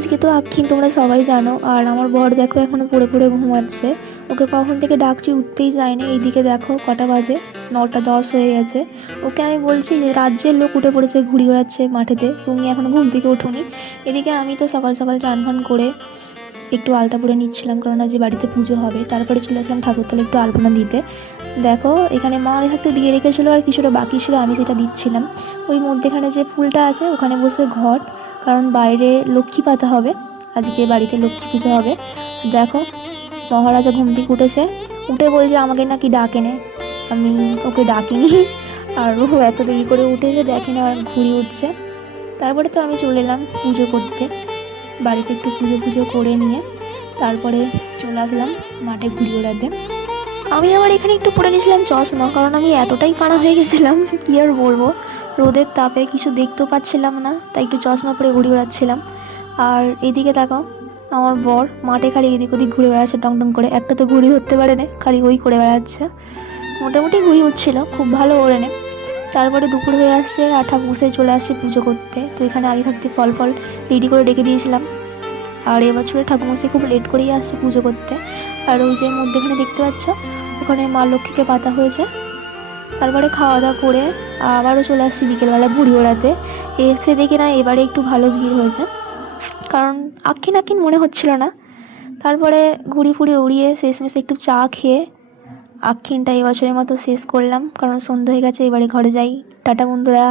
আজকে তো আক্ষিন তোমরা সবাই জানো, আর আমার বর দেখো এখনো পড়ে পড়ে ঘুমাচ্ছে। ওকে কখন থেকে ডাকছি উঠতেই যায়নি। এইদিকে দেখো কটা বাজে, 9টা 10 হয়ে গেছে। ওকে আমি বলছি যে রাজ্যের লোক উঠে পড়েছে, ঘুড়ি ওড়াচ্ছে মাঠেতে, তুমি এখনো ঘুম থেকে ওঠোনি। এদিকে আমি তো সকাল সকাল চান ফান করে একটু আলতা পরে নিচ্ছিলাম, কারণ আজ বাড়িতে পুজো হবে। তারপরে চলে আসলাম ঠাকুরতলায় একটু আলপনা দিতে। দেখো এখানে মা হয়তো দিয়ে রেখেছিলো, আর কিছুটা বাকি ছিল, আমি সেটা দিচ্ছিলাম। ওই মধ্যেখানে যে ফুলটা আছে ওখানে বসে ঘট, কারণ বাইরে লক্ষ্মী পাতা হবে, আজকে বাড়িতে লক্ষ্মী পুজো হবে। দেখো মহারাজা ঘুম থেকে উঠেছে, উঠে বলছে আমাকে নাকি ডাকে নে। আমি ওকে ডাকিনি, আর ও এত দেরি করে উঠেছে দেখে না, আর ঘুড়ি উঠছে। তারপরে তো আমি চলে এলাম পুজো করতে, বাড়িতে একটু পুজো পুজো করে নিয়ে তারপরে চলে আসলাম মাঠে ঘুড়ি ওড়াতে। আমি আবার এখানে একটু পরে নিয়েছিলাম চশমা, কারণ আমি এতটাই কানা হয়ে গেছিলাম যে কী আর বলবো, রোদের তাপে কিছু দেখতেও পাচ্ছিলাম না, তাই একটু চশমা পরে ঘুড়ি ওড়াচ্ছিলাম। আর এদিকে তাকাও, আমার বর মাঠে খালি এদিক ওদিক ঘুরে বেড়াচ্ছে টং টং করে, একটা তো ঘুড়ি ধরতে পারে না, খালি ওই করে বেড়াচ্ছে। মোটামুটি ঘুড়ি উঠছিল, খুব ভালো ওড়ে নে। তারপরে দুপুর হয়ে আসছে আর ঠাকুরমশাই চলে আসছে পুজো করতে। তো এখানে আগে থাকতে ফল ফল রেডি করে রেখে দিয়েছিলাম। আর এবছরে ঠাকুরমশাই খুব লেট করেই আসছে পুজো করতে। আর ওই যে মধ্যেখানে দেখতে পাচ্ছ, ওখানে মা লক্ষ্মীকে পাতা হয়েছে। তারপরে খাওয়া দাওয়া করে আবারও চলে আসছি বিকেলবেলা ঘুড়ি ওড়াতে। এসে দেখি না এবারে একটু ভালো ভিড় হয়েছে, কারণ আক্ষিন আক্ষিন মনে হচ্ছিল না। তারপরে ঘুড়ি ফুড়ি উড়িয়ে শেষমেশে একটু চা খেয়ে আক্ষিনটা এবছরের মতো শেষ করলাম, কারণ সন্ধ্যা হয়ে গেছে, এবারে ঘরে যাই। টাটা বন্ধুরা।